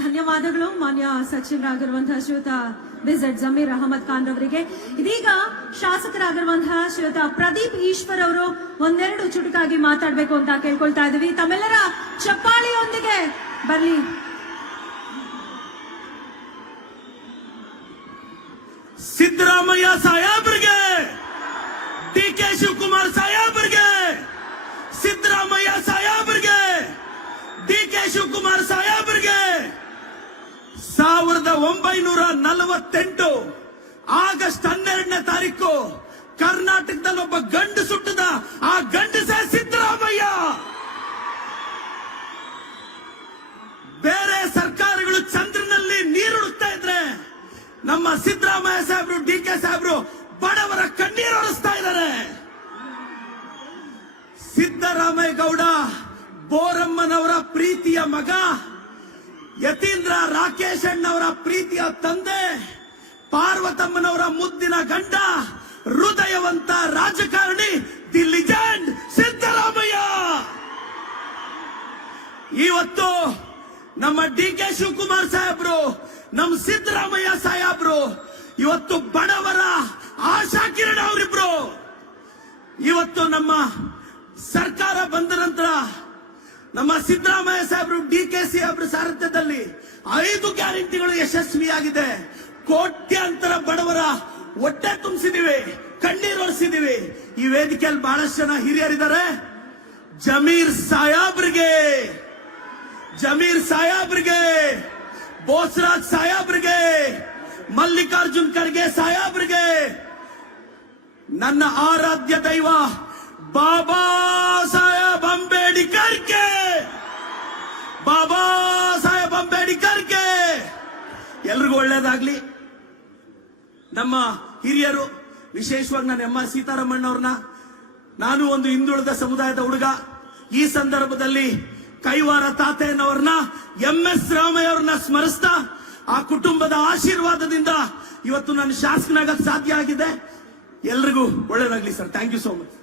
ಧನ್ಯವಾದಗಳು ಮಾನ್ಯ ಸಚಿವರಾಗಿರುವಂತಹ ಶ್ರೀಯುತ ಬಿಜೆಡ್ ಜಮೀರ್ ಅಹಮದ್ ಖಾನ್ ಅವರಿಗೆ. ಇದೀಗ ಶಾಸಕರಾಗಿರುವಂತಹ ಶ್ರೀಯುತ ಪ್ರದೀಪ್ ಈಶ್ವರ್ ಅವರು ಒಂದೆರಡು ಚುಟುಕಾಗಿ ಮಾತಾಡಬೇಕು ಅಂತ ಕೇಳ್ಕೊಳ್ತಾ ಇದೀವಿ. ತಮ್ಮೆಲ್ಲರ ಚಪ್ಪಾಳಿಯೊಂದಿಗೆ ಬರಲಿ. ಸಿದ್ದರಾಮಯ್ಯ ಸಾಹೇಬ್ರಿಗೆ, ಡಿಕೆ ಶಿವಕುಮಾರ್ ಸಾಹೇಬ್ರಿಗೆ, ಸಿದ್ದರಾಮಯ್ಯ ಸಾಹೇಬ್ರಿಗೆ, ಡಿಕೆ ಶಿವಕುಮಾರ್ ಸಾಹೇಬ್ರಿಗೆ 1948 ಆಗಸ್ಟ್ 12ನೇ ತಾರೀಕು ಕರ್ನಾಟಕದಲ್ಲಿ ಒಬ್ಬ ಗಂಡು ಸುಟ್ಟದ. ಆ ಗಂಡಸೇ ಸಿದ್ದರಾಮಯ್ಯ. ಬೇರೆ ಸರ್ಕಾರಗಳು ಚಂದ್ರನಲ್ಲಿ ನೀರುಡುತ್ತಾ ಇದ್ರೆ ನಮ್ಮ ಸಿದ್ದರಾಮಯ್ಯ ಸಾಹೇಬ್ರು, ಡಿಕೆ ಸಾಹೇಬ್ರು ಬಡವರ ಕಣ್ಣೀರು ಒರೆಸ್ತಾ ಇದ್ದಾರೆ. ಸಿದ್ದರಾಮಯ್ಯ ಗೌಡ ಬೋರಮ್ಮನವರ ಪ್ರೀತಿಯ ಮಗ, ಯತೀಂದ್ರ ರಾಕೇಶ್ ಅಣ್ಣವರ ಪ್ರೀತಿಯ ತಂದೆ, ಪಾರ್ವತಮ್ಮನವರ ಮುದ್ದಿನ ಗಂಡ, ಹೃದಯವಂತ ರಾಜಕಾರಣಿ, ದಿ ಲಿಜೆಂಡ್ ಸಿದ್ದರಾಮಯ್ಯ. ಇವತ್ತು ನಮ್ಮ ಡಿಕೆ ಶಿವಕುಮಾರ್ ಸಾಹೇಬ್ರು, ನಮ್ಮ ಸಿದ್ದರಾಮಯ್ಯ ಸಾಹೇಬ್ರು ಇವತ್ತು ಬಡವರ ಆಶಾ ಕಿರಣ ಅವರಿಬ್ರು. ಇವತ್ತು ನಮ್ಮ ಸರ್ಕಾರ ಬಂದ ನಂತರ ನಮ್ಮ ಸಿದ್ದರಾಮಯ್ಯ ಸಾಹೇಬ್ರು, ಡಿಕೆ ಸಾಹೇಬ್ರ ಸಾರಥ್ಯದಲ್ಲಿ 5 ಗ್ಯಾರಂಟಿಗಳು ಯಶಸ್ವಿಯಾಗಿದೆ. ಕೋಟ್ಯಾಂತರ ಬಡವರ ಹೊಟ್ಟೆ ತುಂಬಿಸಿದೀವಿ, ಕಣ್ಣೀರೊರೆಸಿದೀವಿ. ಈ ವೇದಿಕೆಯಲ್ಲಿ ಬಹಳಷ್ಟು ಜನ ಹಿರಿಯರಿದ್ದಾರೆ. ಜಮೀರ್ ಸಾಹೇಬ್ರಿಗೆ, ಬೋಸರಾಜ್ ಸಾಹೇಬ್ರಿಗೆ, ಮಲ್ಲಿಕಾರ್ಜುನ್ ಖರ್ಗೆ ಸಾಹೇಬ್ರಿಗೆ, ನನ್ನ ಆರಾಧ್ಯ ದೈವ ಬಾಬಾ ಸಾಹೇಬ್ ಅಂಬೇಡ್ಕರ್ಗೆ, ಎಲ್ರಿಗೂ ಒಳ್ಳೇದಾಗ್ಲಿ. ನಮ್ಮ ಹಿರಿಯರು, ವಿಶೇಷವಾಗಿ ನನ್ನ ಎಂ ಆರ್ ಸೀತಾರಾಮಣ್ಣವ್ರನ್ನ, ನಾನು ಒಂದು ಹಿಂದುಳಿದ ಸಮುದಾಯದ ಹುಡುಗ, ಈ ಸಂದರ್ಭದಲ್ಲಿ ಕೈವಾರ ತಾತಯ್ಯನವ್ರನ್ನ, MS ರಾಮಯ್ಯ ಅವ್ರನ್ನ ಸ್ಮರಿಸ್ತಾ, ಆ ಕುಟುಂಬದ ಆಶೀರ್ವಾದದಿಂದ ಇವತ್ತು ನಾನು ಶಾಸಕನಾಗಕ್ಕೆ ಸಾಧ್ಯ ಆಗಿದೆ. ಎಲ್ರಿಗೂ ಒಳ್ಳೇದಾಗ್ಲಿ sir. Thank you so much.